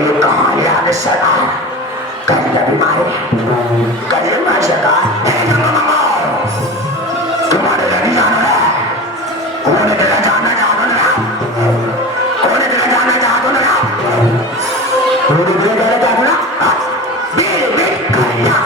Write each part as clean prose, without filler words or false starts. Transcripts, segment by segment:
kalian sadar kalian dimari kalian masih kan kemana dari sana kemana dari sana kemana dari sana kemana dari sana bibit kaya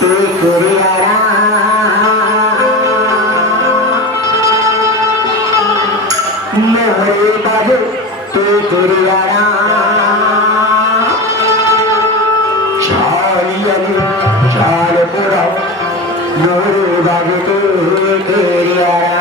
kuriara mohore babu kuriara chaliyamu chalpura mohore babu kuriara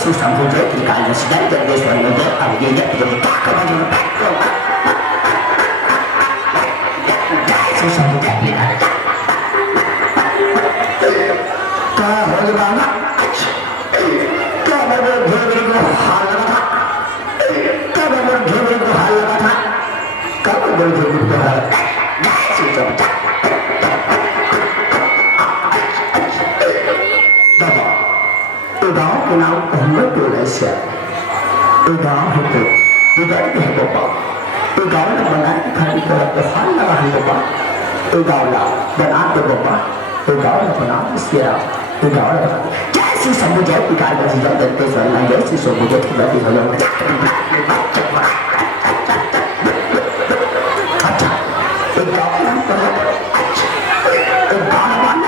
susah muncul di kayu sedang jadi suami muda kalau dia jadi tak kebantu susah muda di kayu kau boleh banget kau boleh beriku hal apa kau boleh beriku hal apa kau boleh beriku hal susah muda đó của nó cũng rất là sợ từ đó thì từ đó thì học bổng từ đó là mình ăn thành từ là hóa là hành học bổng từ đó là mình ăn từ bổng từ đó là mình ăn cái gì từ đó là cái sự sống của trẻ thì cái gì đó đến cái phần này cái sự sống của trẻ thì là thì họ làm từ đó là từ đó là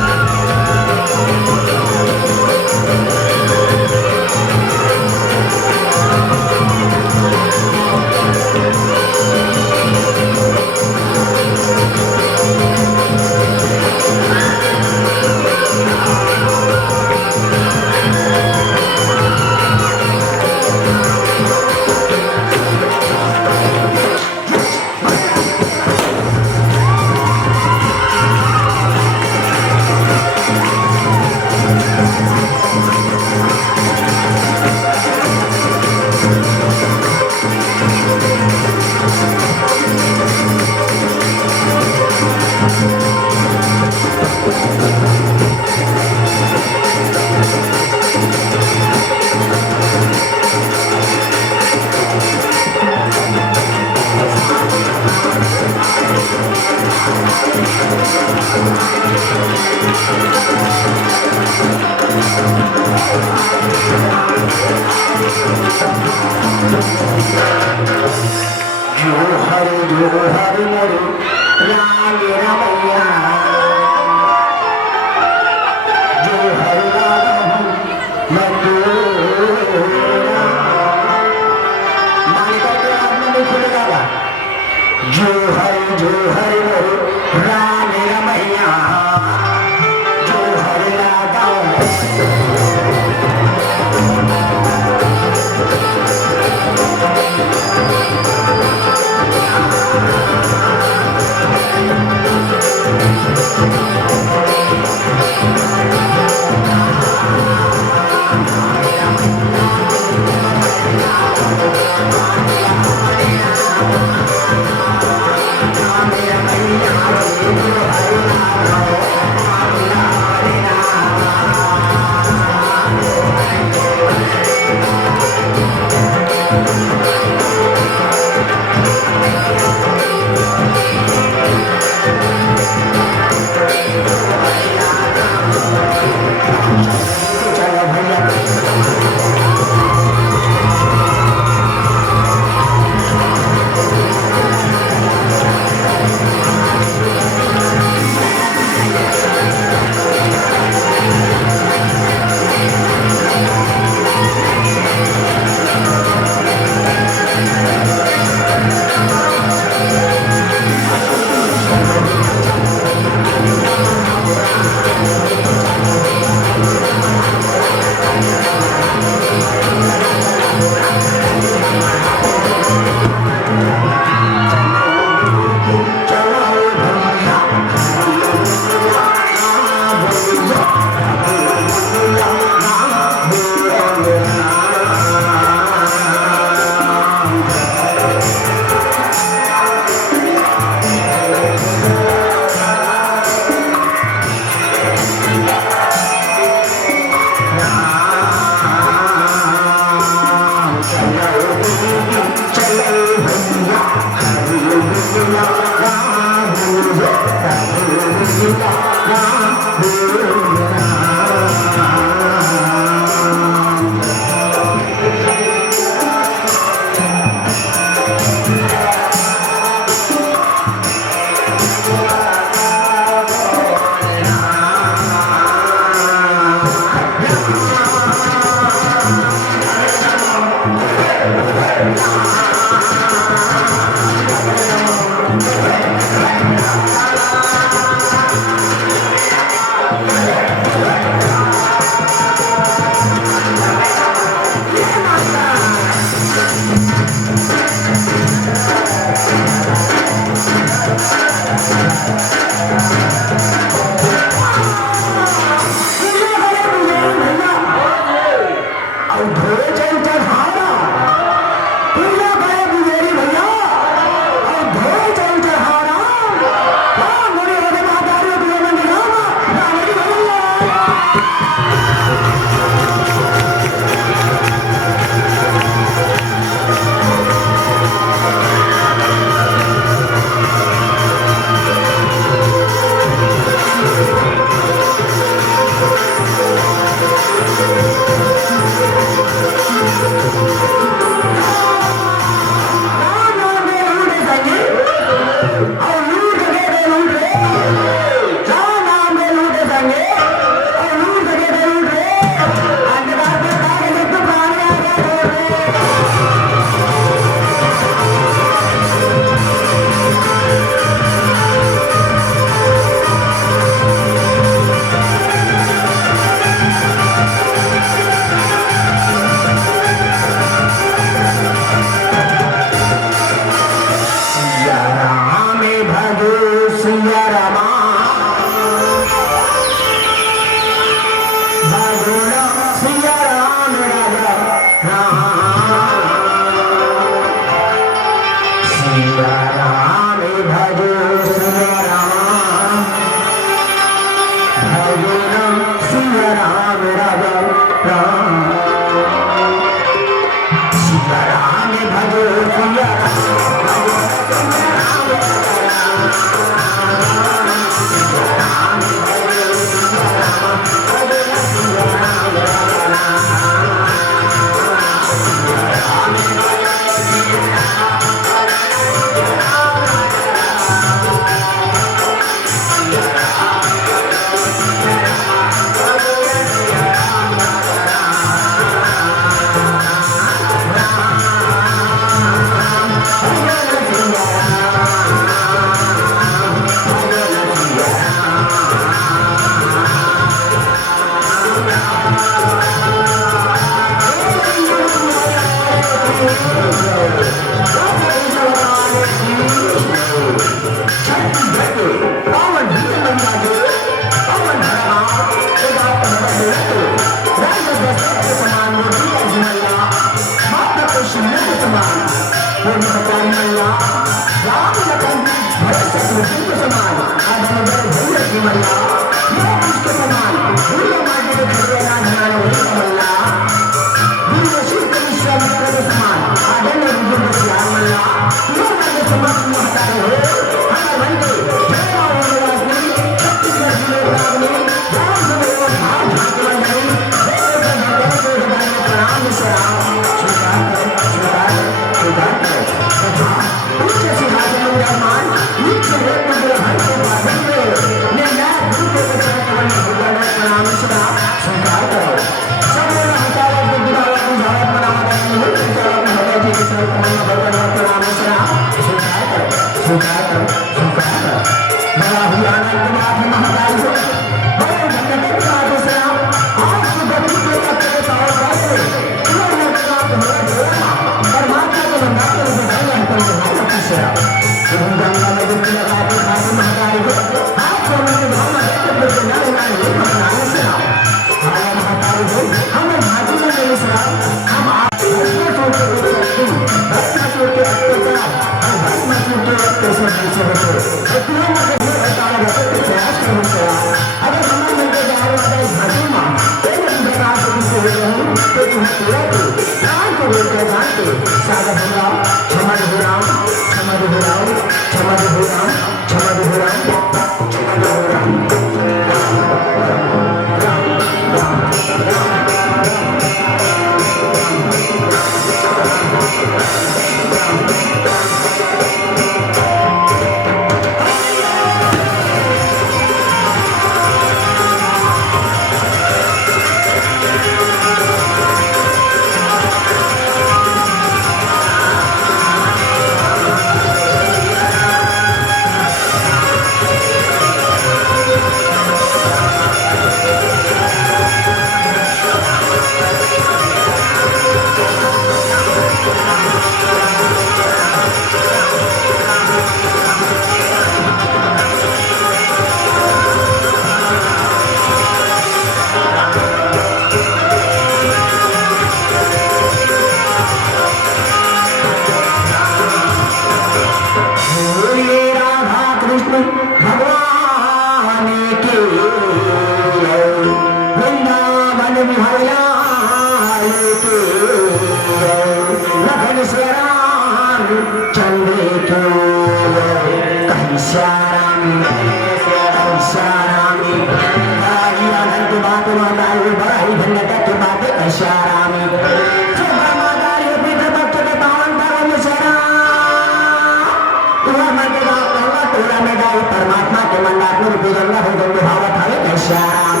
परमात्मा के मंडात्म रूपी गंगा हो गंगे भावत हवे कैश्याराम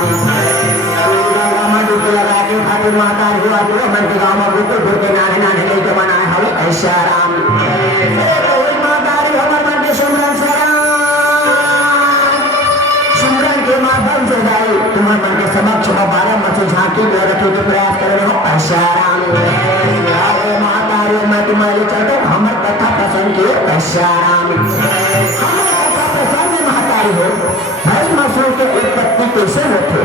लगा के ठाकुर माता हुआ जो मन के गांव में गुरु गुरु के नाने नाने ले के मनाए हवे कैश्याराम कोई माता रे हमर मन के सुमरन सुमरन के माध्यम से जाए तुम्हारे मन के समक्ष में 12 मत झांकी में रखे के प्रयास कर रहे हो कैश्याराम अरे माता रे मैं तुम्हारे चलते हमर कथा पसंद किए कैश्याराम भस्मासुर के उत्पत्ति कैसे होते,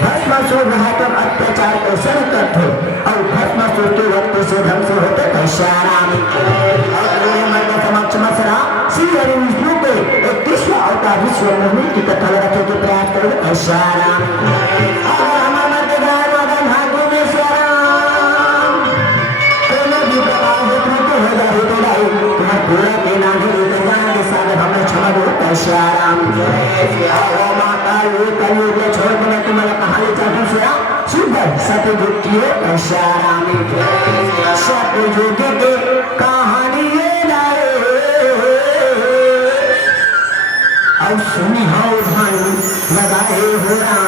भस्मासुर रहा तब अत्याचार कैसे करते और भस्मासुर के वक्त से ढंग से होते कैश्याराम समक्ष मसरा श्री हरि विष्णु के 31वां अवतार विश्व मोहिनी की कथा रखे के प्रयास करो कैश्याराम कैश्याराम माता छोड़ के मैं तुम्हारा कहानी चाहता सुना सुंदर सतयुग की कैश्याराम सतयुग के कहानी लाए और सुनी हो भाई लगाए हो रहा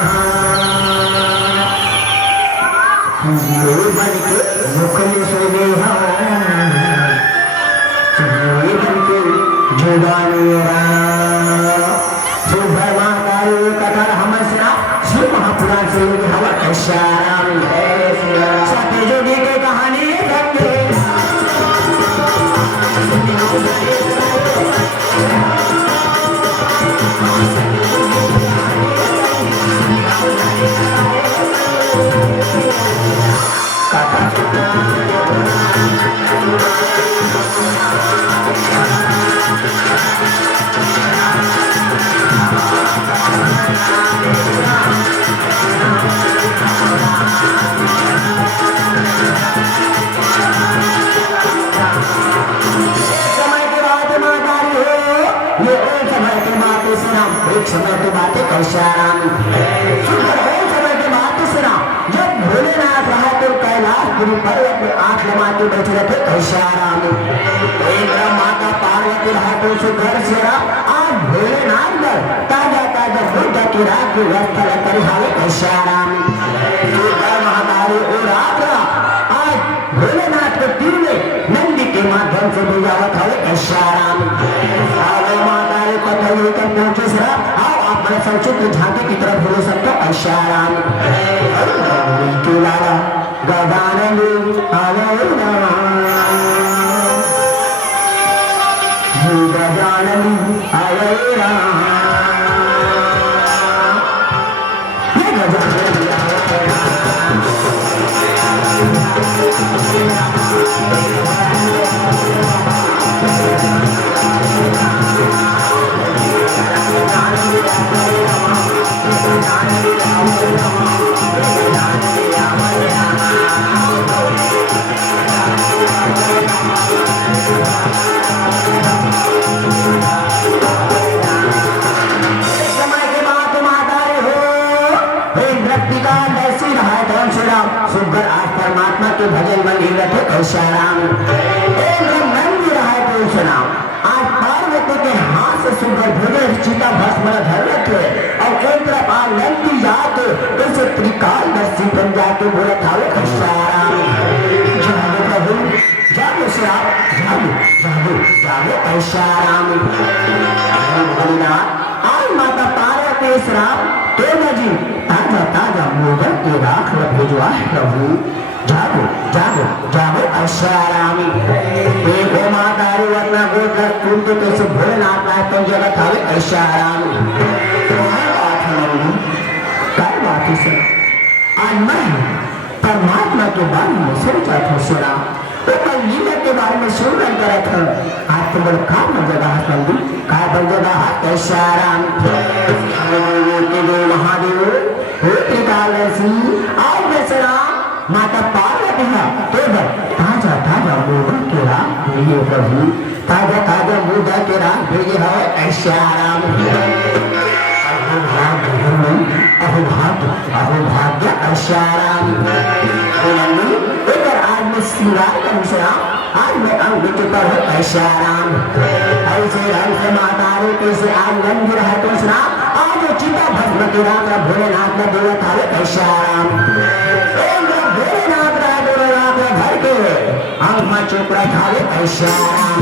बन के मुख में सुने बन के जुबानी महापुराण से हवा कैश्याराम सतयुगी की कहानी एक समय की बात है कैश्याराम समय की बात सुना जब भोलेनाथ रहा तो कैलाश गिरी पर्वत में 8 लमा के बैठे रहते कैश्याराम एक माता पार्वती रहा तो घर से आज भोलेनाथ ताजा ताजा बुद्ध की रात की व्यवस्था लेकर हावे कैशाराम महादारी और आगरा आज भोलेनाथ के तीर में नंदी के माध्यम से बुझावत हावे कैशाराम महादारी को थोड़ी तक पहुंचे सर आओ आप बड़े संचित झांकी की तरफ बोले सकते कैशाराम लाला गजानंदी गजानंदी अवैरा सुंदर आज परमात्मा के भजन में लीन रखे कैशाराम मंदिर है पूछना आज पार्वती के हाथ से सुंदर भोजन चिता भस्म धर रखे और एक तरफ आज नंदी जाते उसे त्रिकाल दर्शी बन जाके बोला था कैशाराम जागो प्रभु जागो श्राप जागो जागो जागो कैशाराम आज माता पार्वती श्राप तो जी ताजा ताजा मोदक के राख भेजवा है प्रभु जागो जागो जागो ऐशारामी एक मातारी वरना गोकर कुंड कैसे भोलेनाथ आए तुम जगत हावे ऐशारामी काय बात है सर आज मैं परमात्मा के बारे में सोचा था सुना तो कल लीला के बारे में सुन करा था आज तो बड़ा काम बन जगह संधि काय बन जगह ऐशाराम महादेव आज दसरा माता पार्वती है ताजा ताजा मोदक के राग भेजे प्रभु ताजा ताजा मोदक के राग भेजे है ऐशाराम अहोभाग्य ऐशाराम इधर आज में श्रृंगार का विश्राम आज मैं अंग चुका हूँ ऐशाराम ऐसे रंग से माता कैसे आज मंदिर है तो श्राम चिता भस्म की रात भोलेनाथ में देवत हावे कैशाराम भोलेनाथ रात घर के अंग में चुपड़ा खावे कैशाराम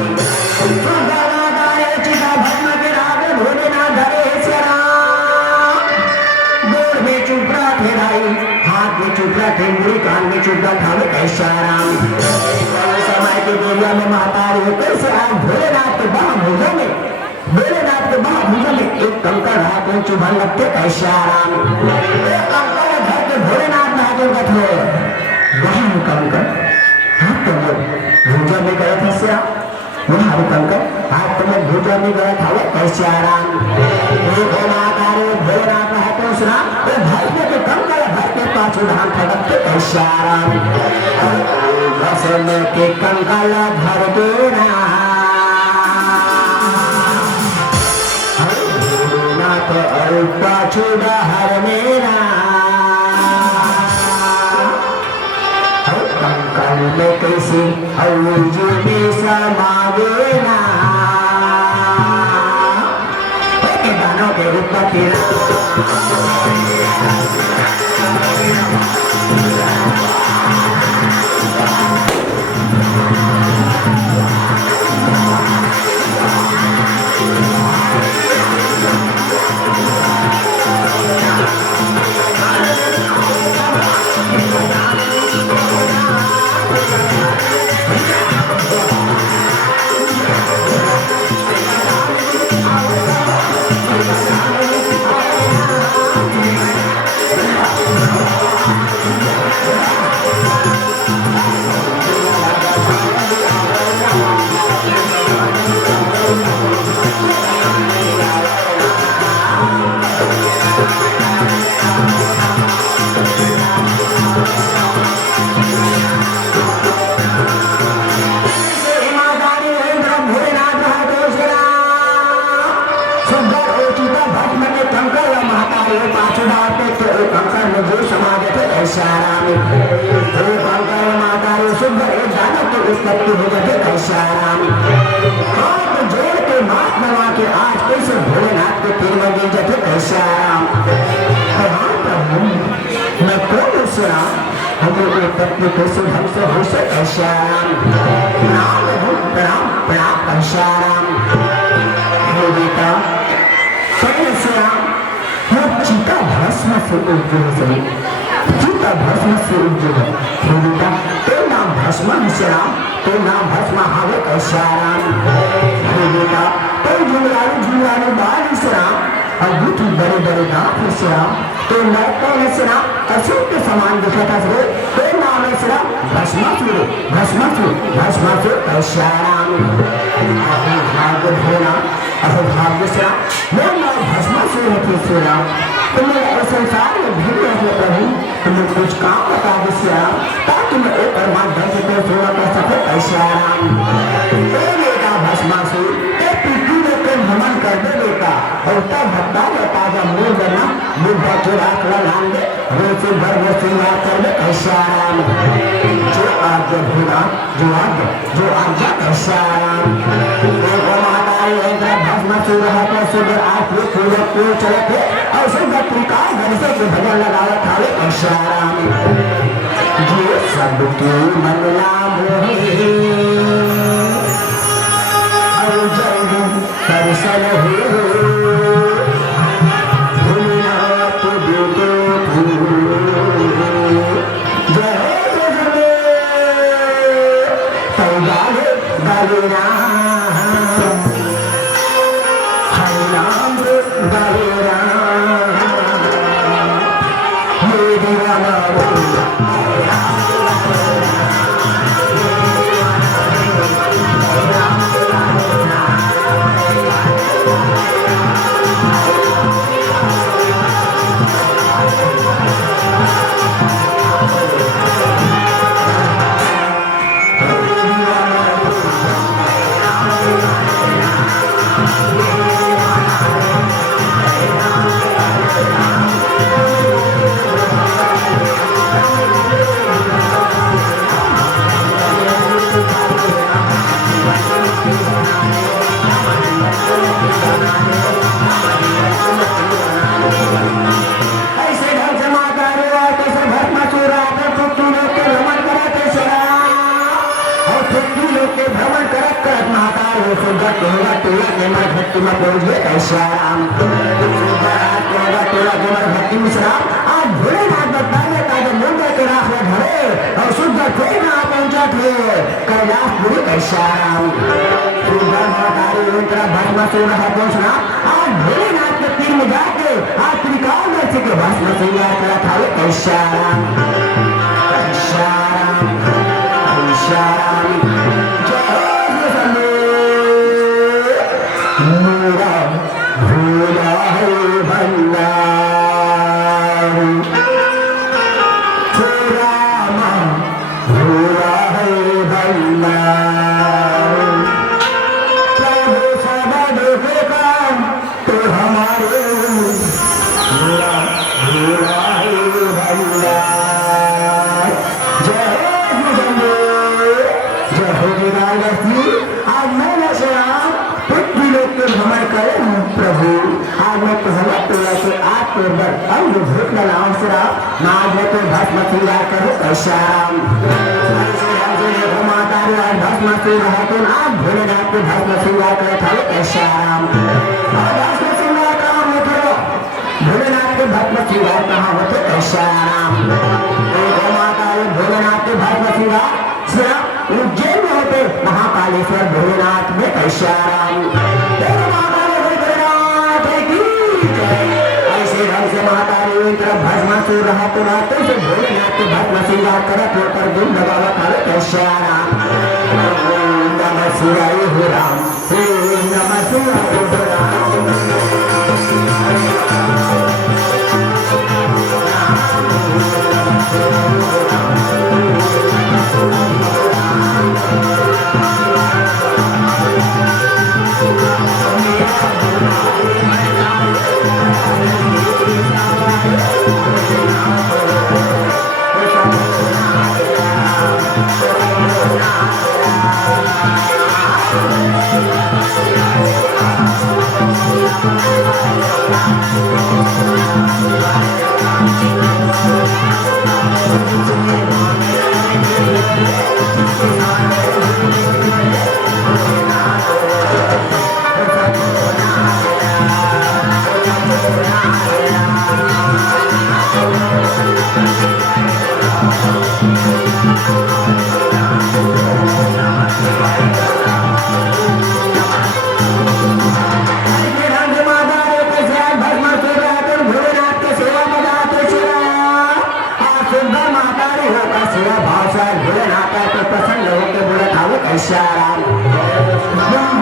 चिता भस्म की रात भोलेनाथ घरे गोड़ में चुपड़ा थे भाई हाथ में चुपड़ा थे मुड़ी कान में चुपड़ा खावे कैशाराम समय की दुनिया में माता कैसे आज भोलेनाथ के बाहुभुजों में भोलेनाथ के बाहुभुजों में एक कंकड़ हाथ में चुभन लगते कैशाराम कंकड़ घर के भोलेनाथ में हाथों का थे वही कंकड़ हाथ तो भूजा में गए थे श्या वह हर कंकड़ हाथ तो भूजा में गया था वो कैशाराम भोलेनाथ में हाथों सुना वो भरने के कंकड़ भर के पांच उधान खड़कते कैशाराम घसने के कंकड़ भर देना पाछुड़ा हर मेरा कंकड़ में कैसे में समागेना दानों के रूप में तेरा उत्पत्ति हो जाते कैशाराम हाथ जोड़ के हाथ लगा के आज कैसे भोलेनाथ के तीर में गिर जाते कैसे आराम। हाँ प्रभु मैं कौन हूँ श्री राम, हम लोग पत्नी कैसे ढंग से हो से कैसे आराम। प्रणाम प्रभु प्रणाम प्रणाम कैसे आराम। हे बेटा कैसे राम वो चीता भस्म से उज्जवल है, चीता भस्म से उज्जवल है बेटा। तो नाम भस्म है राम, तो नाम भस्म हावे कैसे राम। हे बेटा तो झुमरालू झुमरालू बाल है राम, अद्भुत बड़े बड़े दांत है राम। तो नौका है राम, असुर के समान दिखता है। तो नाम है राम भस्मासुर, भस्मासुर भस्मासुर कैसे राम। भाग्य भोला अहो भाग्य से राम, वो नाम भस्मासुर है श्री राम। तुम्हें संसार में भीड़ है प्रभु, तुम्हें कुछ काम बता दो श्री राम, ताकि मैं एक और बात ढंग से तो सोना कर सके कैसे राम। बेटा भस्मासुर पृथ्वी में कोई भ्रमण कर दे बेटा, और तब भक्ता बता जब मुंह बना मुंह के राख लगान दे, रोज से भर वो श्रृंगार कर दे कैसे राम। जो आज्ञा भूला जो आज्ञा कैसे राम। भस्मासुर है सुबह आज ये पूरे चले थे और सब त्रिकाल घंटे के भजन लगावे खावे कैसे राम। जो सबके मन लाभो और जय दर्शन हो भोलेनाथ बेटे भोलेनाथ के तीर में जाके आज त्रिकाल दर्शी के भस्म श्रृंगार करा था कैसे राम कैसे राम कैसे राम। मेरा भोला है भंडार रामा भोला है भंडार। प्रभु सदा देखेगा तो हमारे भोला भोला है भंडार। जय हो जय हो गिरासी। आज मैं राम पृथ्वी लोक के भ्रमण करे प्रभु, आज मैं पहला तोड़ा से आप तो अंग भूत लगाऊं से राम, मैं आज मैं तो भस्म श्रृंगार करूं कैसे राम। माता आज भस्म श्रृंगार तो आज भोलेनाथ के भस्म श्रृंगार करे था कैसे राम। भस्म श्रृंगार कहाँ होते भोलेनाथ के भस्म श्रृंगार कहाँ होते कैसे राम। माता भोलेनाथ के भस्म श्रृंगार उज्जैन में होते महाकालेश्वर भोलेनाथ में कैसे राम। ऐसे ढंग से माता भस्मासुर रहा तो रात से भोलेनाथ के भस्म श्रृंगार करत होकर दिन लगावा खावे कैसे राम। नमः शिवाय हो राम, नमः शिवाय हो राम। श्याम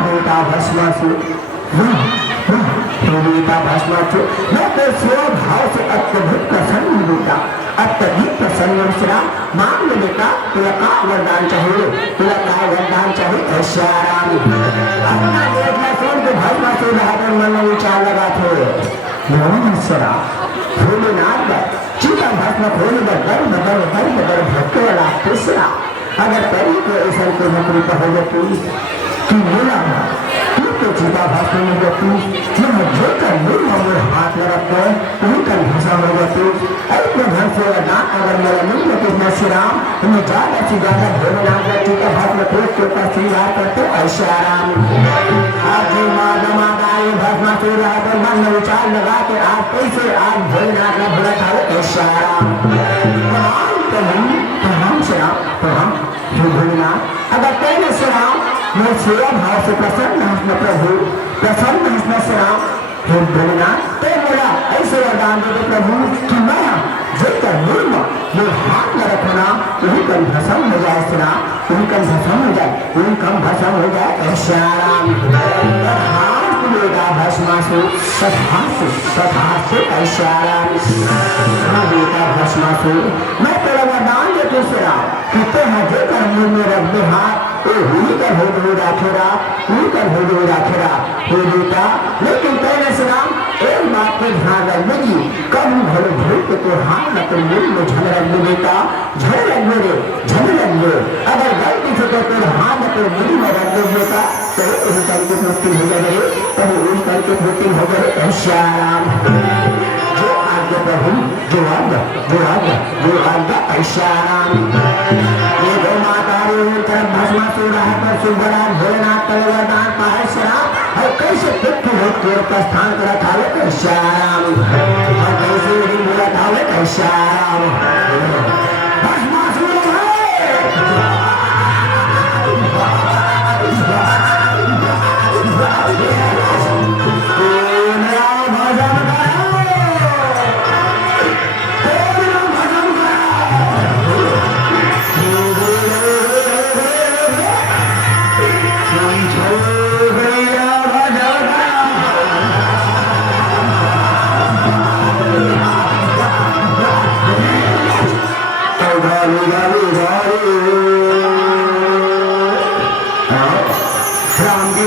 बेटा भस्मासुर बेटा भस्मासुर मैं तो सेवा भाव से अत्यधिक प्रसन्न बेटा अत्यधिक प्रसन्न श्रा मांग बेटा तुला का वरदान चाहिए तुला का वरदान चाहिए श्याम अपना देखना सुन के भस्मासुर रावण मन में विचार लगा थे श्रा भोलेनाथ चिता भस्म खोल बदल बदल बदल बदल भक्त वाला तीसरा अगर कभी को ऐसा को नौकरी पर हो जाती कि बोला तू तो चिता भाषण में जाती मैं जो कर मेरे हाथ लगाता है वही कर भाषा हो जाती ऐसे घर से ना अगर मेरा नहीं होते मैं श्रीराम तुम्हें ज्यादा से ज्यादा भोलेनाथ का चिता भाषण में कोष के ऊपर श्रीराम करते ऐसे आराम आज मादाई भस्मा से रहा तो मन में विचार लगा के आज कैसे आज भोलेनाथ का बुरा था ऐसे आराम प्रणाम श्रीराम प्रणाम भोलेनाथ अगर कहने श्रीराम मैं सेवा भाव से प्रसन्न हूँ प्रभु प्रसन्न हूँ श्रीराम फिर भोलेनाथ तो मेरा ऐसे वरदान दे प्रभु कि मैं जेकर निर्म ये हाथ में रखना वही कम भस्म हो जाए श्रीराम वही कम भस्म हो जाए वही कम भस्म हो जाए श्याम मिलेगा भस्मासुर तथास्तु ऐश्वर्याम बेटा भस्मासुर मैं तेरा वरदान देते श्रीराम कहते हैं जो कर मुंह में रख दे हाथ तो हुई कर हो दो राखेरा हुई कर हो दो राखेरा हे बेटा लेकिन तेरे श्रीराम एक बात पे ध्यान रखने कभी भले भूल के तो हाथ न तो मुंह में झल रख दे बेटा झल रख दे झल रख दे अगर गलती से तो तेरे हाथ न तो मुंह में रख दे बेटा तो उस करके मुक्ति हो जाए तो उस करके मुक्ति हो जाए ऐश्वर्याम जो आज्ञा प्रभु जो आज्ञा ऐश्वर्याम ये गौ माता तरफ भस्मासुर है पर सुभरा भोलेनाथ वरदान पाए श्राम और कैसे दुख होकर प्रस्थान करा था ऐश्वर्याम और कैसे बोला था ऐश्वर्याम भस्मासुर राम के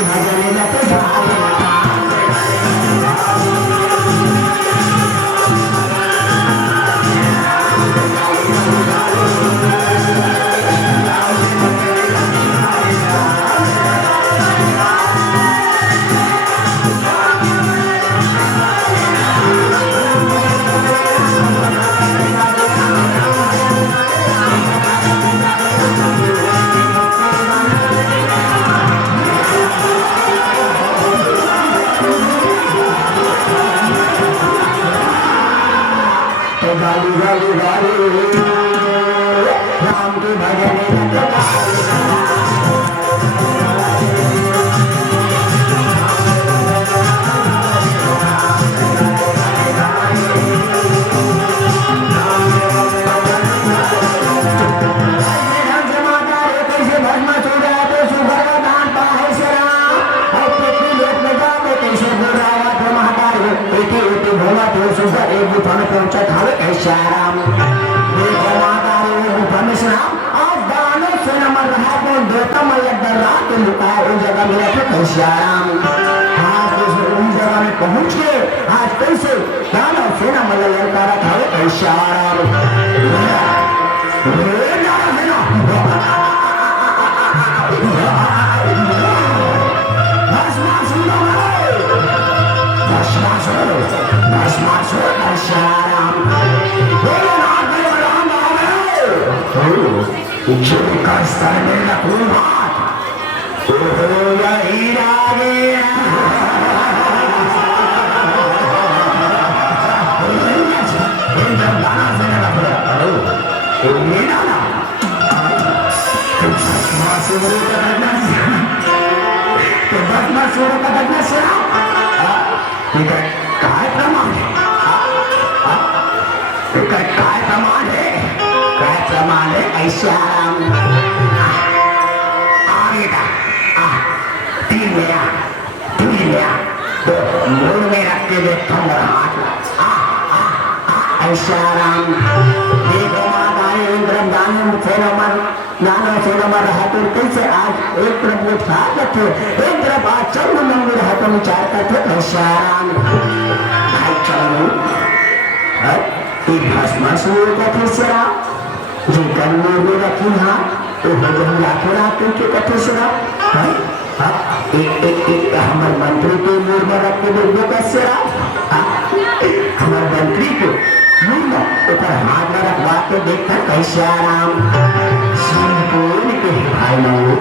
भजन पहुंचा था ऐश्वर्याम देवता मैया डर रहा तो लुकाया उस जगह मिला था ऐश्वर्याम उस जगह में पहुंच के आज कैसे दानव सेना मैया ललकारा था ऐश्वर्याम suruh katanya Tebaklah suruh katanya siapa? Tidak kaya pramane Tidak kaya pramane Aisyah Agita तीन लिया तो मुंह में रख के देखता हूँ हाथ ऐसा राम देखो माता इंद्र दानव से नमर हाथों कैसे आज एक तरफ वो स्वागत है एक तरफ आज चंद्र मंदिर हाथों विचार करते ऐसा राम भाई चलो एक भस्मासुर का फिर से राम जो कर्मों में रखी हाँ तो भजन लाखों रात के कथे से राम एक हमारे मंत्री को मूर में रख के देखो कैसे राम हमारे मंत्री को मूर में ऊपर हाथ में रखवा के देखता कैसे राम शिवपुर के भाई लोग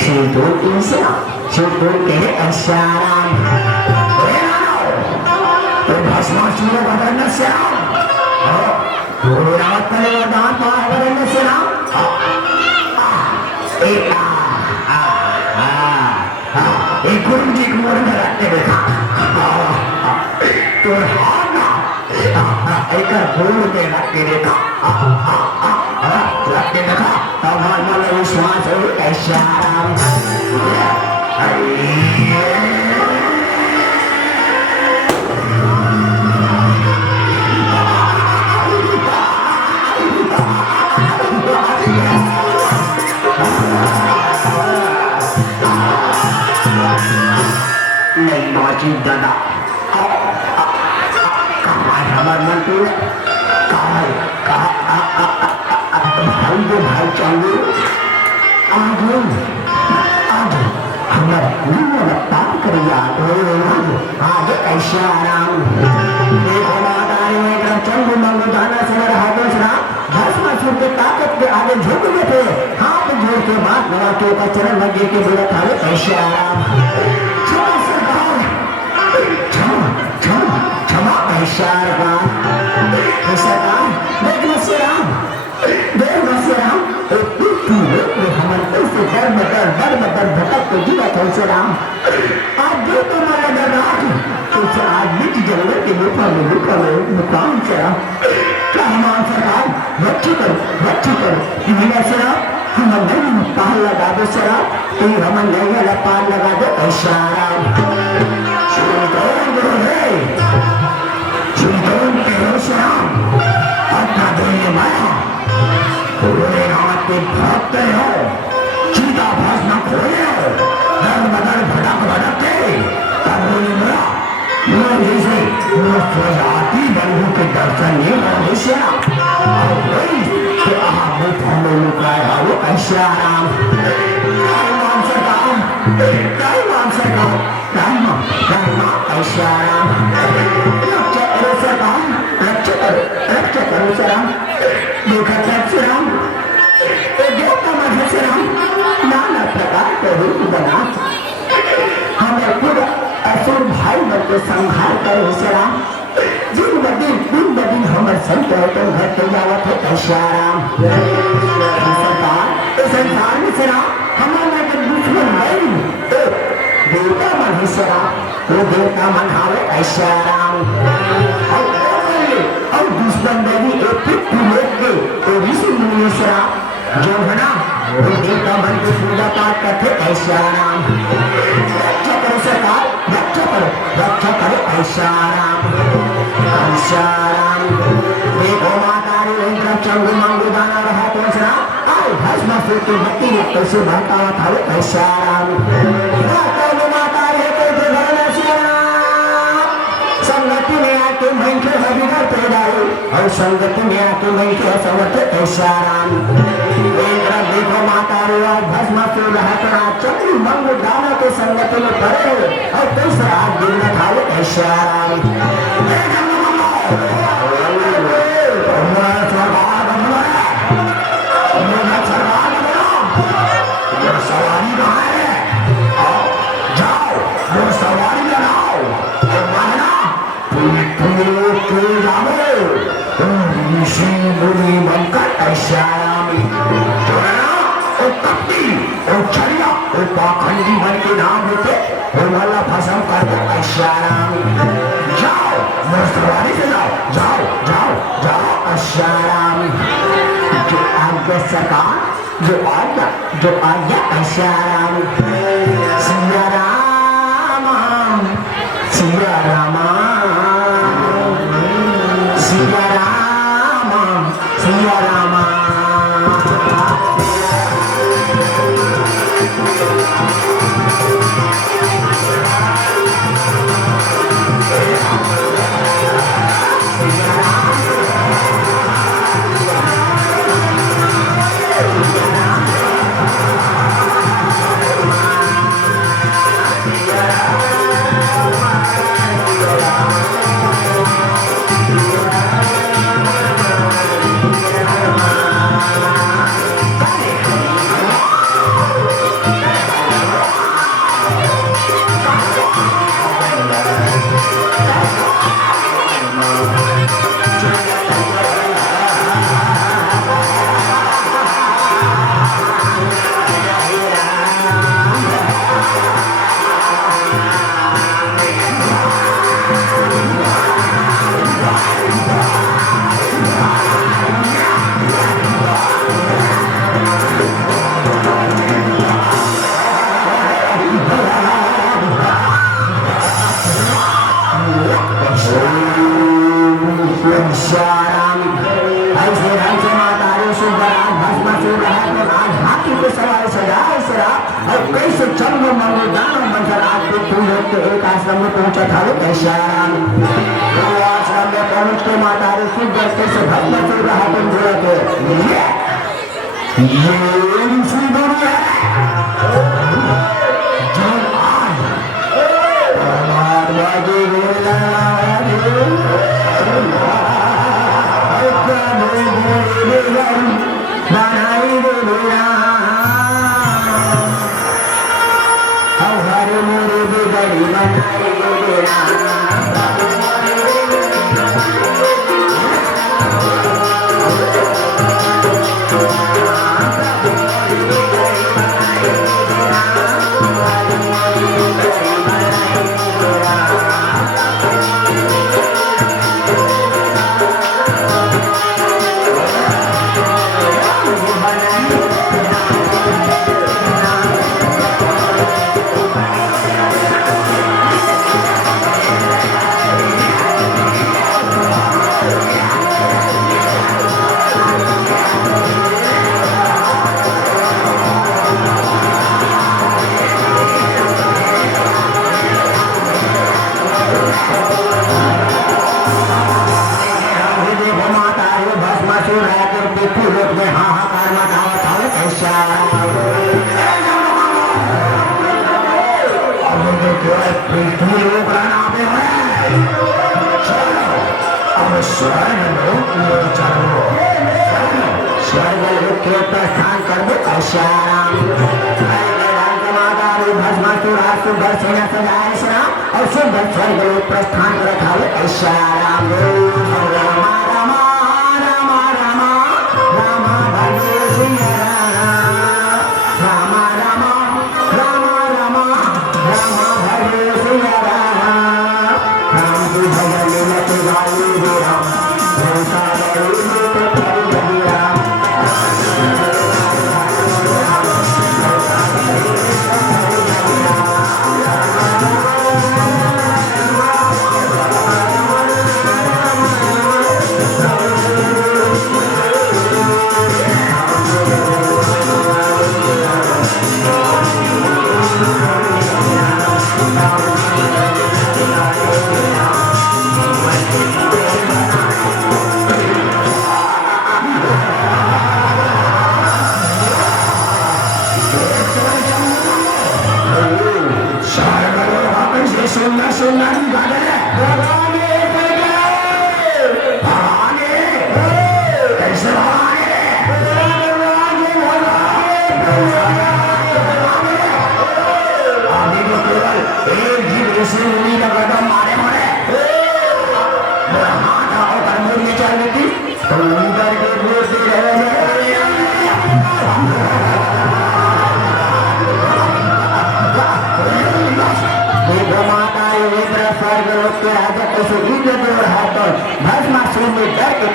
शिवपुर कैसे राम शिवपुर के ऐसा राम तो भस्मासुर बदलने से राम रावत करे दान बदलने से राम एक गुरु जी को मोड़ में रखते देखा तो एक गुरु में रखते देखा तब मन विश्वास हो ऐसा राम नहीं बाजी दादा कहाँ हमारे मंत्री भाई जो भाई चाहिए आज हमारे लगता करिए आज ऐसा आराम देखो माता चंद्र मंगल दाना से रहा दूसरा भस्मासुर के ताकत के आगे झुक गए थे हाथ जोड़ के बात लगा के ऊपर चरण लगे के बोला था ऐसा आराम क्षमा ऐसा भटक तो जीवा था उसे राम आज जो तुम्हारा डर रहा तो उसे आज बीच जंगल के मुकाम से राम क्या हमारा सरकार बच्ची करो हिमालय से राम हम नहीं पार लगा दो से राम तो हम नहीं पार लगा दो ऐसा राम सुनतों के रोशनाम अपना दुनिया माया पूरे रात के भागते हो चीता भाषण खोले हो दर बदर भटक के तब बोले मेरा जैसे स्वजाति बंधु के दर्शन नहीं होने से और वही कि आप हमें लुकाया वो ऐसा राम मान से काम ऐसा राम रक्षा करो सराम देखा से राम देवता मध्य से राम नाना प्रकार के रूप बना हमें खुद असुर भाई बन के संहार करो से राम दिन ब दिन हमारे संत तो घर के जावत है ऐसा राम सरकार इस संसार में से राम हमारा दुश्मन नहीं देवता मन ही से राम वो देवता मन हावे ऐसा राम और दुश्मन देवी एक लेके तो ऋषि मुनि से राम जो है ना वो देवता मन के पूजा पाठ करते ऐसा राम रक्षा करो सरकार रक्षा करो ऐसा राम देखो माता इंद्र चंद्र मंगल दाना रहा कौन सा आओ भस्मासुर की भक्ति में कैसे भड़कावा था वो ऐसा राम माता रे तो संगति में आके मन के हरिहर पैदा और संगति में आके मन के समर्थ ऐसा राम देखो माता रे और भस्मासुर रहा करा चंद्र मंगल दाना के संगति में पड़े और दूसरा आज दिन में था वो ऐसा राम सवारी कहाँ है जाओ वो सवारी लगाओ ऋषि मुनि बनकर ऐसा राम और कपटी और चरिया और पाखंडी मन के नाम होते और वाला भस्म कर दो ऐशाराम जाओ मुस्तवारी से जाओ जाओ जाओ जाओ ऐशाराम जो आज्ञा सरकार जो आज्ञा ऐशाराम सिया राम सिया रामा सिया राम सिया रामा आश्रम में पहुंचा था वो ऐशाराम आश्रम में पहुंच के माता रे शुभ दस्ते से भक्त चल रहा तुम बोला के ये ऋषि गुरु है जो आज बाजी बोला बनाई बोला हर मेरे बिगड़ी बनाई बोला प्रस्थान कर दो ऐशाराम सुंदर सेना सजाए श्राम और सुंदर स्वर्ग लोक प्रस्थान कर खाओ ऐशाराम रामा रामा रामा रामा रामा भजे सिया रामा रामा रामा रामा रामा भजे सिया राम की भजन मत गाई राम भरोसा करो तो कभी राम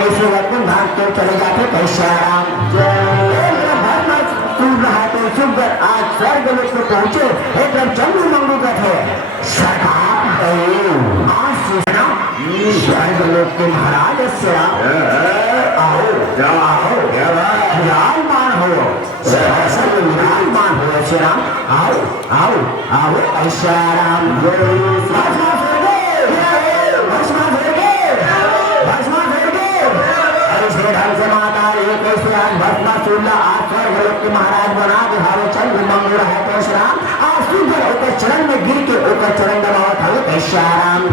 कैसे वतन भाग के चले जाते कैसा राम रहा तो सुंदर आज स्वर्ग लोक में पहुंचे एकदम चंद्र मंगू का थे सरकार आज सूचना स्वर्ग लोक के महाराज से आओ आओ विराजमान हो विराजमान हो श्री राम आओ आओ आओ ऐसा राम महाराज बना दिखावे चंद्र मंगल है तो श्राम आज सुंदर होकर चरण में गिर के ऊपर चरण दबाव था कैसा राम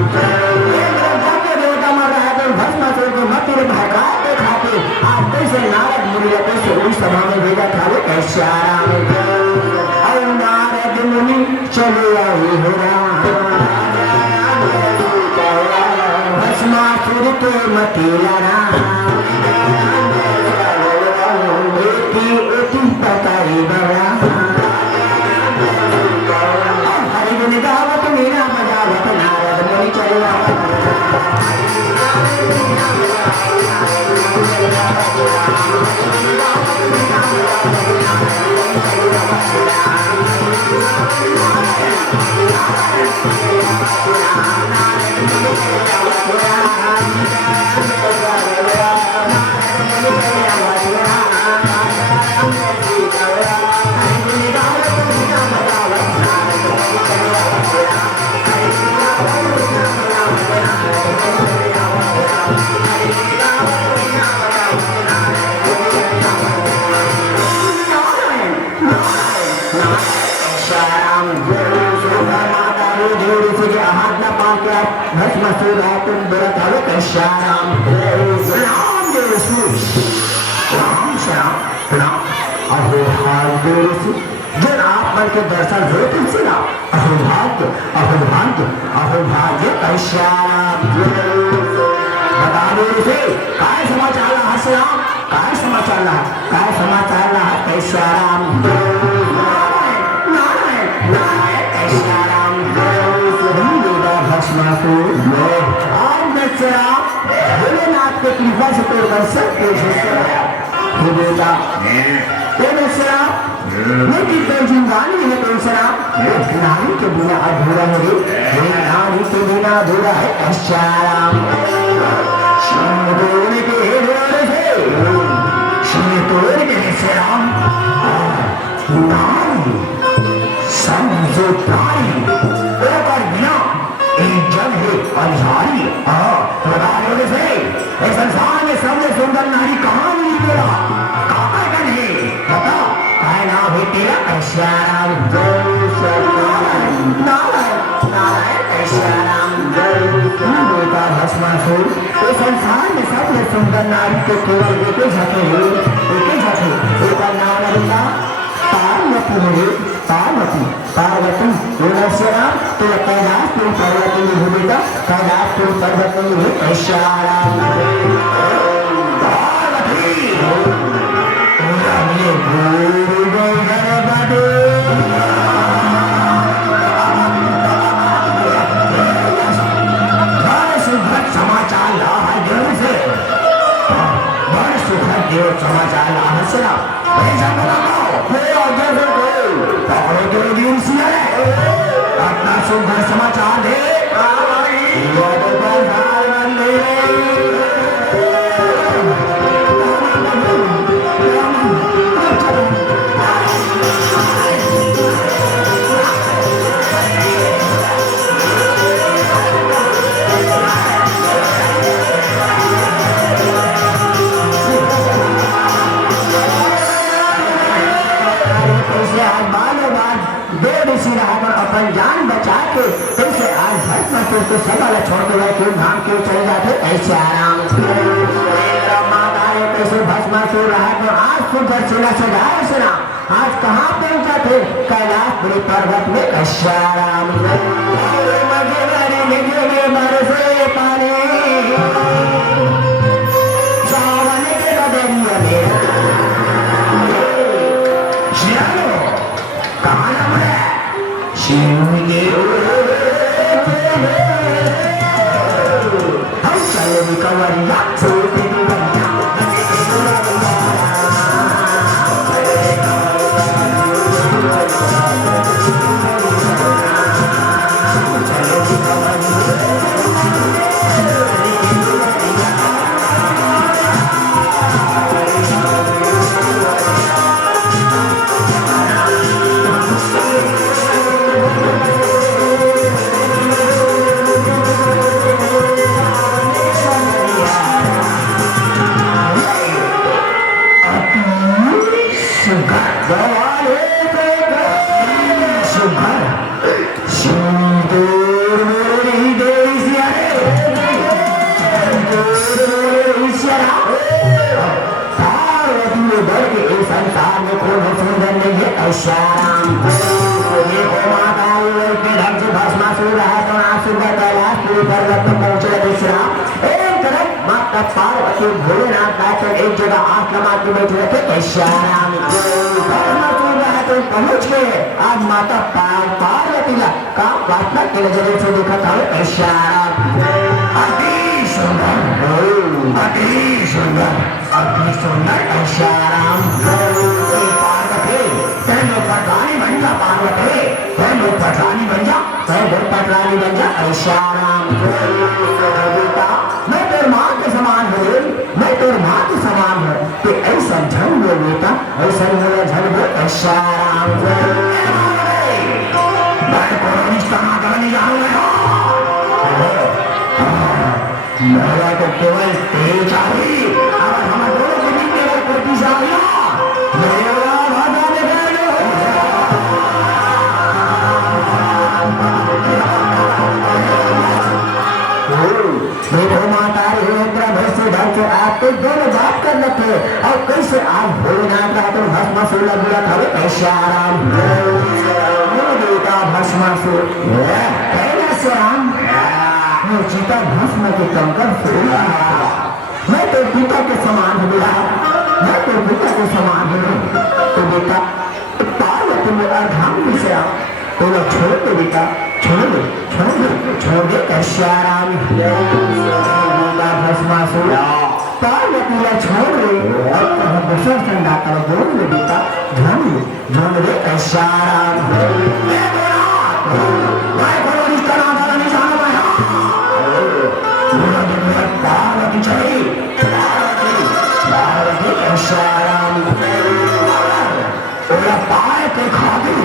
देवता मर रहा है तो भस्मासुर को मत रे भड़काते खाते आज कैसे नारद मुनि कैसे उस सभा में भेजा था कैसा राम और नारद मुनि चले आए हो राम भस्मासुर के मत लड़ा जन आप मन के दर्शन हुए तुमसे ना अहोभाग्य अहोभाग्य अहोभाग्य कैसा बता दो उसे काय समाचार रहा श्याम काय समाचार रहा काय समाचार रहा कैसा राम कैसा राम भस्मासुर भोलेनाथ के कृपा से तोड़कर सब कुछ बेटा मेरी जिंदगानी है तो नारी के बिना अधूरा है नारी के बिना अधूरा है कैसा राम राम नारी समझो तारी ओकर बिना एक जग है अनसारी से इस संसार में सबसे सुंदर नारी कहाँ मिली मेरा कहाँ का नहीं पता है ना भी तेरा कैसा राम नारायण कैसा राम बेटा भस्मासुर इस संसार में सबसे सुंदर नारी को केवल एक नाम है पार्वती पार्वती पार्वती राम तो कैलाश तुम पार्वती में हो बेटा कैलाश तुम पर्वती में हो कैसा राम अपना सुंदर समाचार दे अपन जान बचा के फिर से आज भस्मासुर को सवाल छोड़ के गए क्यों धाम क्यों चले जाते ऐसे आराम माता ने कैसे भस्मासुर रहा तो आज सुंदर शिला से जाए सुना आज कहाँ पहुंचा थे कैलाश बड़े पर्वत में कैसे आराम बरसे पानी सावन के बदरिया में कहाँ नाम है हम चले कवरिया छोटे ऐशाराम ये को माता के ढंग से भस्मासुर रहा तो आसुर का कैलाश पूरी पर्वत पर पहुंचे विश्राम एक तरफ माता पार्वती भोलेनाथ बैठे एक जगह आंख लगा के बैठे रखे ऐशाराम भस्मासुर रहा तो पहुंच गए आज माता पार्वती का प्रार्थना के नजरिए से देखा था ऐशाराम अति सुंदर ऐशाराम पार्वती पटरानी बन जा पार्वती पटरानी बन जा पटरानी बन जा ऐशाराम बेटा मैं तेरे माँ के समान हूँ मैं तेरे माँ के समान हूँ कि ऐसा झन हो बेटा ऐसा मेरा झन हो ऐशाराम मैं कोनो रिश्ता नाता नहीं जानूंगा मेरा तो केवल तेरी चाहिए अब हम दोनों के बीच में कोई चाहिए मेरा भाजा देखो माता आप तो दोनों बात कर लेते और कैसे आप भोलेनाथ का तो भस्मासुर बुरा था ऐशाराम बेटा भस्मासुर कैसे राम चिता भस्म के कंकर मैं तो पिता के समान हूँ बेटा मैं तो पिता के समान हूँ तो बेटा पार्वती मेरा धाम से आओ तो लोग छोड़ दे बेटा छोड़ दे ऐशाराम भस्मासुर पार्वती ला छोड़ दे और दूसरा संडाता बोल दे बेटा ध्यान दे ऐशाराम पार्वती चली ऐशाराम पाए के खाते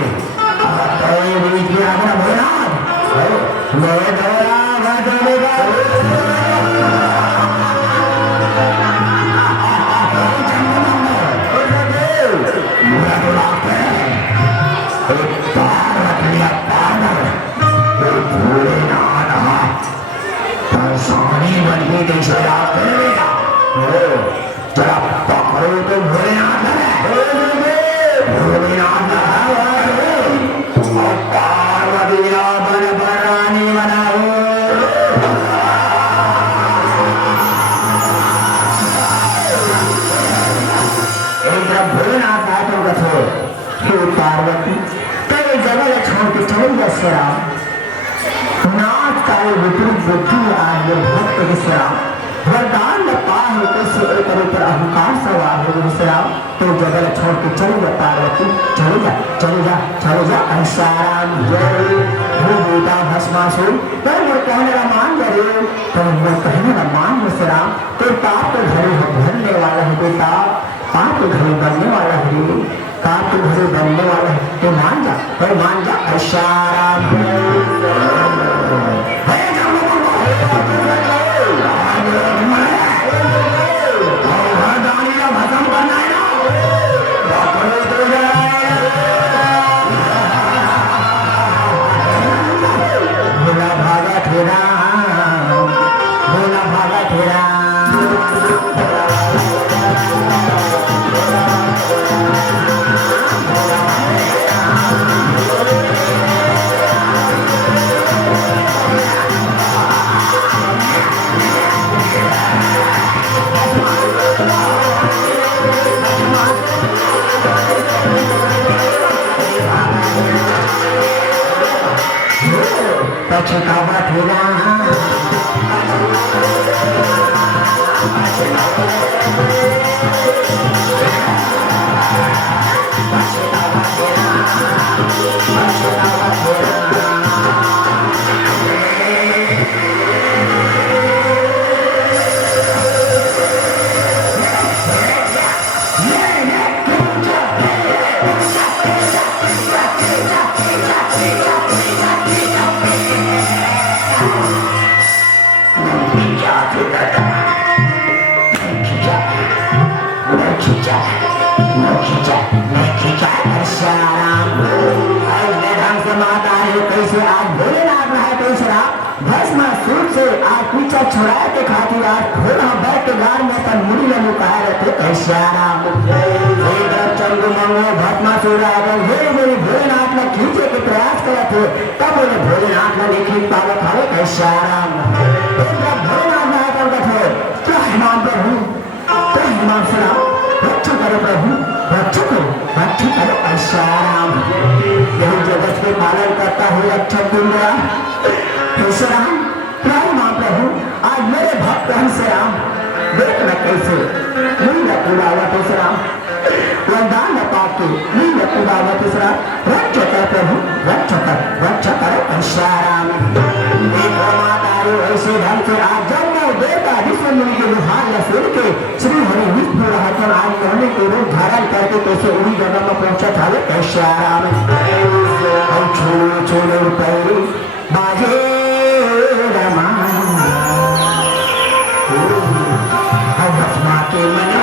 जरा पकड़ो तो भोलेनाथ और पार्वती बन रानी बनाओ एक तरफ भोलेनाथ बातों का छोड़ पार्वती तेरे जगह छोड़ के चल विश्राम नाथ का विपरीत बुद्धि आज भक्त विश्राम वरदान पाए हो कैसे एक ऊपर अहंकार सवार हो विश्राम तो जगह छोड़ के चले जा पार्वती चले जा ऐशाराम बेटा भस्मासुर तो वो कहने का मान करे तो वो कहने का मान विश्राम तो पाप तो घरे भरने वाला है बेटा पाप तो घरे बनने वाला है पाप तो घरे बनने वाला है तो मान जा ऐशाराम पछतावा तेरा पीछा छुड़ाए के खातिर आज थोड़ा बैठ गार में तन मुड़ी में मुकाए रहते ऐशाराम मंगो भस्मासुर और भेड़ मेरी भोलेनाथ ने खींचे के प्रयास करा थे तब उन्हें भोलेनाथ ने नहीं खींच पावे खावे कैसा राम भोलेनाथ ने आकर कथे क्या हिमान प्रभु क्या हिमान सुना रक्षा करो प्रभु रक्षा करो ऐसा राम यही जगत के पालन करता हुआ रक्षक तुम कैसे राम प्रभु आज मेरे भक्त हंसे राम देखना कैसे नील पूरा हुआ कैसे राम वरदान पाके नील पूरा हुआ कैसे राम रक्षा कर प्रभु रक्षा करो कैसा राम देखो माता ऐसे ढंग से आज जन्म देवता विष्णु मुनि के गुहार या सुन के श्री हरि विष्णु रहकर आज कहने के रूप धारण करके कैसे उन्हीं जगह में पहुंचा था कैसा राम छोड़ो पैर बाजे रमा भस्मा के मन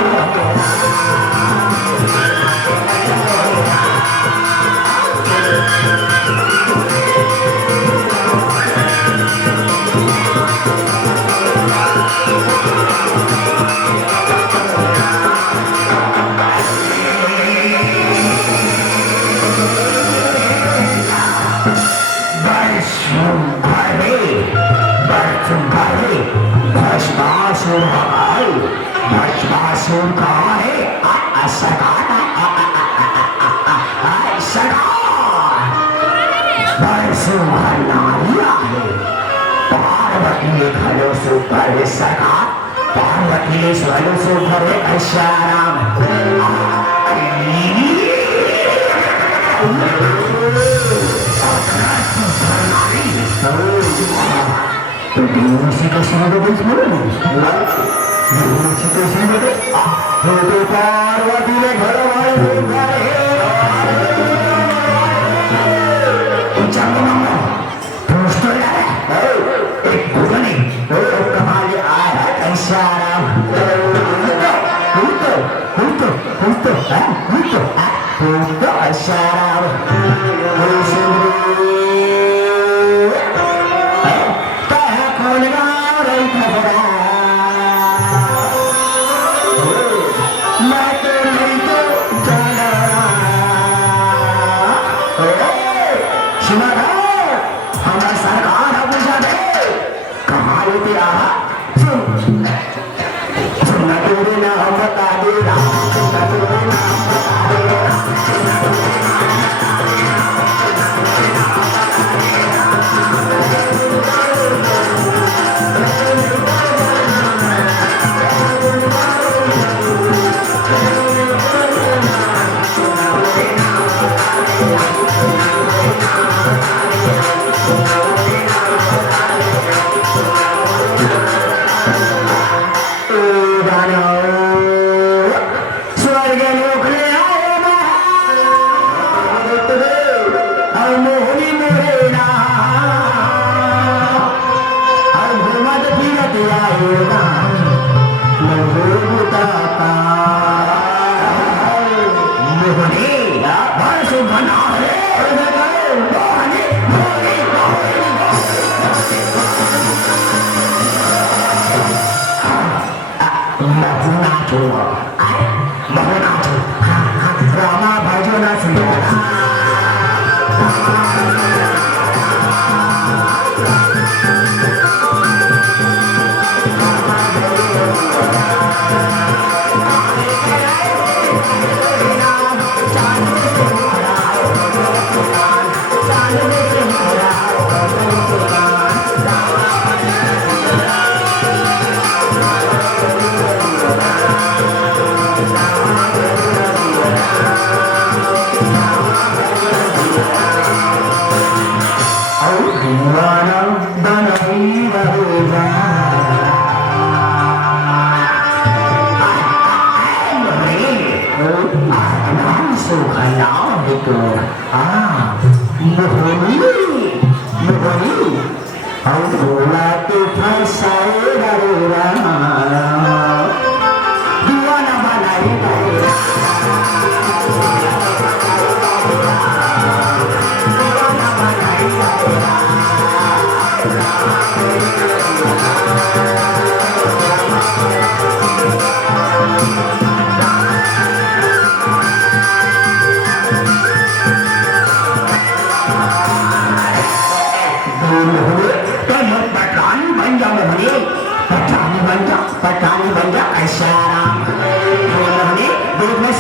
भस्मासुर कहाँ है पार्वती ने घरों से ऊपर सका पार्वती ने स्वरों से ऊपर ऐसा राम तो उसी का स्वागत पार्वती ने घर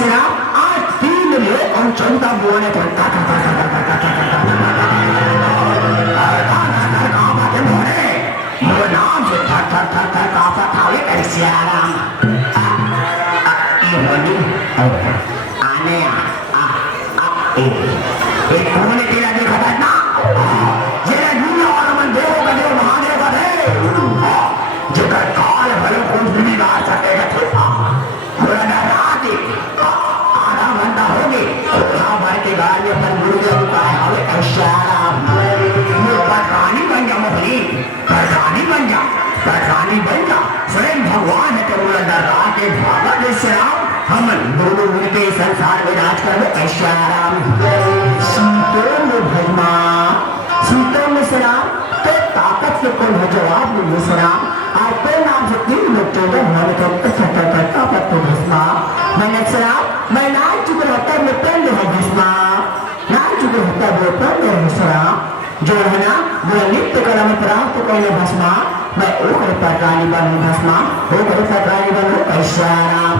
श्रीराम आज 3 लोग और चंदा बुआ ने नाम से थर थर थर थर कांपा था वे श्रीराम आने एक कोने तेरा देखा था ना ये दुनिया वाला मन देव का देव महादेव का देव जेकर काल भले कोई भी बात सकेगा थोड़ा थोड़ा डराती आधा घंटा हो गई हाँ भर के गाड़ी अपन मुर्गे का है अबे श्रीराम पठानी बन जा मोहनी पठानी बन जा स्वयं भगवान है तो डरा के भागा श्रीराम हम दोनों मिलके संसार में राज कर श्रीराम सीतों में श्रीराम तो ताकत के कोई जवाब नहीं श्रीराम आपके नाम से 3 लोग चौदह हमारे पत्तों भस्मा मैंने श्रीराम मैं ना चुके होता मैं पेंड है भस्मा ना चुके होता वो पेंड है श्रीराम जो है ना वो नित्य कला में प्राप्त करने भस्मा मैं ओकर पटरानी बनूं भस्मा ओकर पटरानी बनूं श्रीराम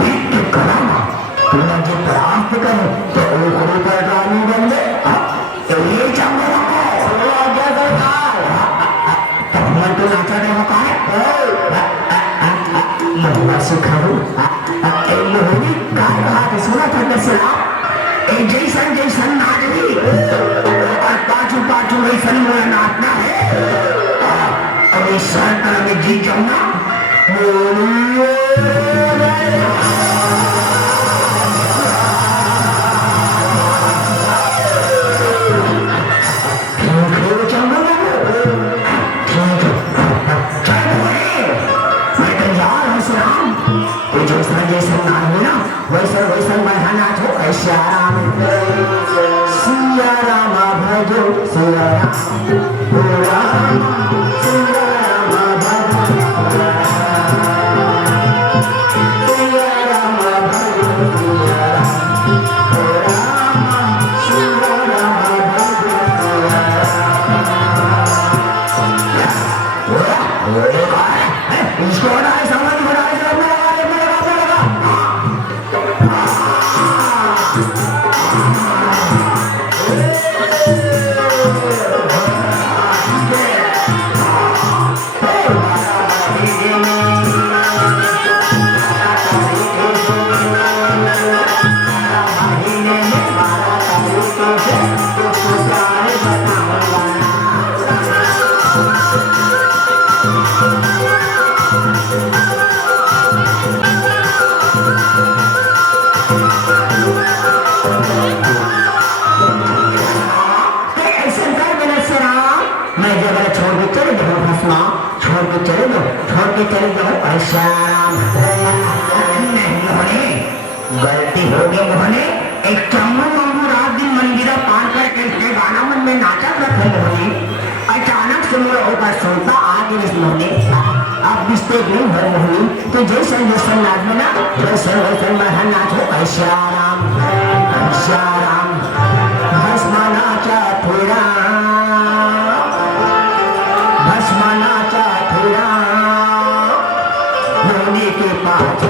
नित्य कला तुम जो प्राप्त करो तो ओकर पटरानी बन गए ये चाहूंगा मन तो नाचा दे होता है सुखाऊ मोहनी कहा कि सुना था श्रीराम जैसन नाचनी और पाछू वैसन मोला नाचना है और इस सरकार में जी जाऊंगा वैसन बढ़ाना छो श्रीराम सिया राम भजो सिया राम सिया राम भजो सिया राम भजो सिया राम भजो इसको समझ श्रीराम गलती हो गई मोहने एक चम्मू रात दिन मंदिरा पान करके इसके गाना मन में नाटक रखे मोहने अचानक से मेरा ऊपर सोता आ गई इस मोहने अब मिस्टेक नहीं भर मोहनी तो जैसन नाच में ना वैसन बढ़ा नाच हो श्रीराम भस्मा नाचा थोड़ा के पास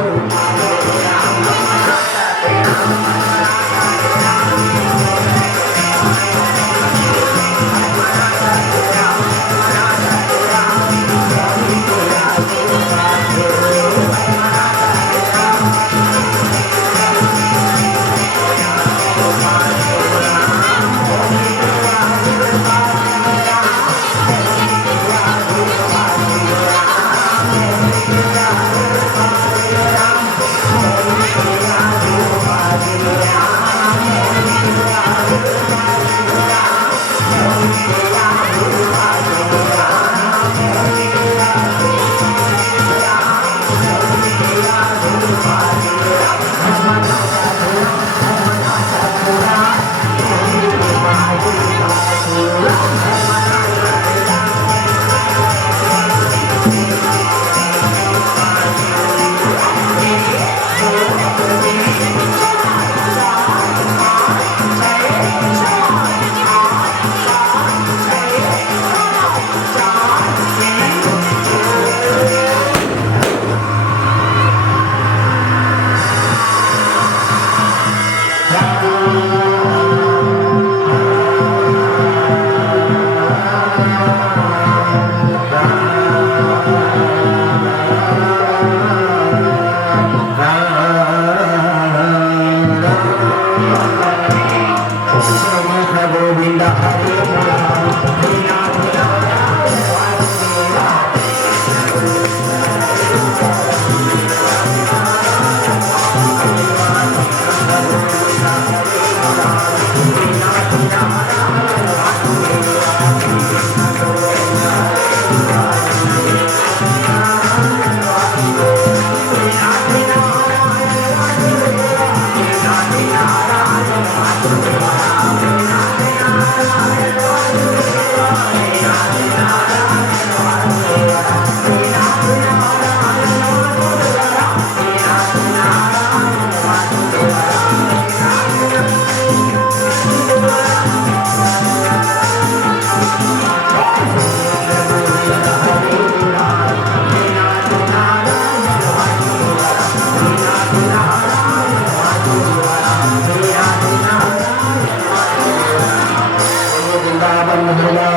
बंद हो जा,